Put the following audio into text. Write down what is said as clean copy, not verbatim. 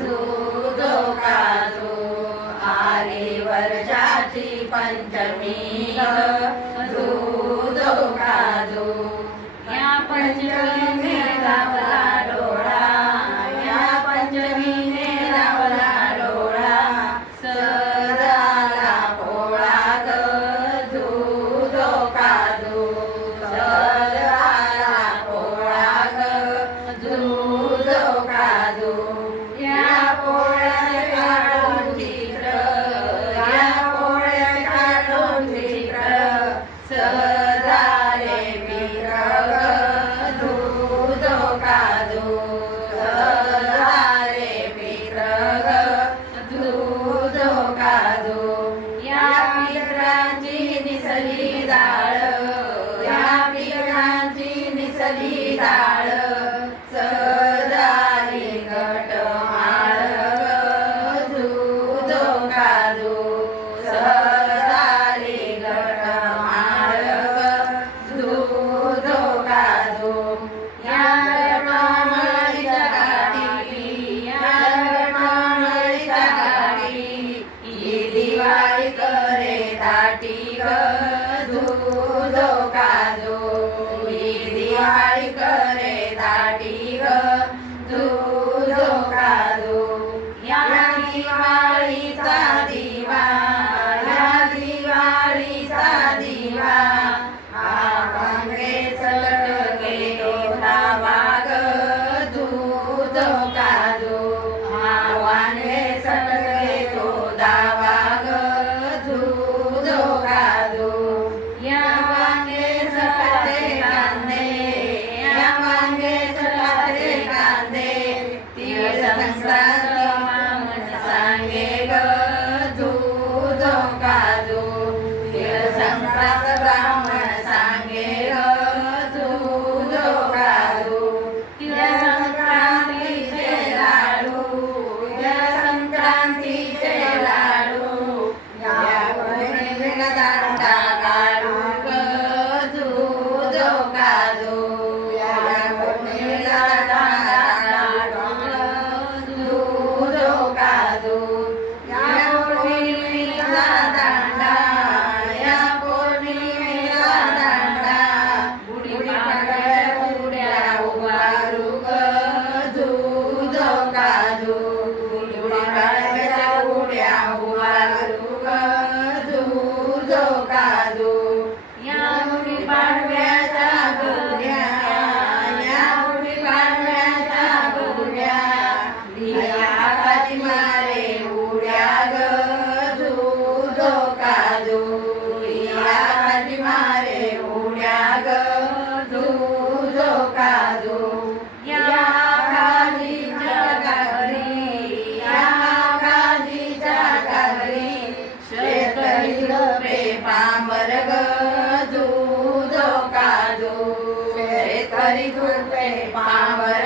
दूधो काजू आली वर्षाची पंचमी दूधो काजू या पंचमीने लावला डोळा या पंचमीने लावला डोळा सदाला पोळा ग दूधो काजू सदाला पोळा ग दूधो काजू या पोळ्यात काढून चित्र या पोळ्यात काढून चित्र सदाले विरग दूधो काजू सदाले विरग दूधो काजू या पित्राची निसली डाळ या पित्राची निसली डाळ सदाली घटमाळ दूधो काजू सदाली घटमाळ दूधो काजू या घटमाळीच्या गाठी या घटमाळीच्या गाठी ही दिवाळी करे ताटी ग दूधो काजू ही दिवाळी करे ताटी ग दूधो काजू या दिवाळीचा दिवा या दिवाळीचा दिवा हा काँग्रेस लटके लावा ग दूधो काजू हा काँग्रेस लटके तो दावा ग दूधो काजू या काँग्रेस लटके कांदे या काँग्रेस लटके कांदे तीळ संक्रांत मामन सांगे ग दूधो काजू तीळ संक्रांत ब्राह्मण सांगे ग दूधो काजू तीळ संक्रांतीचे लाडू तीळ संक्रांतीचे लाडू या पौर्णिमेला दांडा काढू ग दूधो काजू या पौर्णिमेला दांडा काढू ग दूधो काजू या पौर्णिमेला दांडा या पौर्णिमेला दांडा गुढीपाडव्याच्या उड्या उभारू ग दूधो काजू गुढीपाडव्याच्या उड्या उभारू ग दूधो काजू या गुढीपाडव्याच्या गुड्या या गुढीपाडव्याच्या गुड्या धिया काठी मारे उड्या ग दूधो काजू धिया काठी मारे उड्या ग दूधो काजू या काजीच्या घरी या काजीच्या घरी शेतकरी झोपे पामर ग दूधो काजू शेतकरी झोपे पामर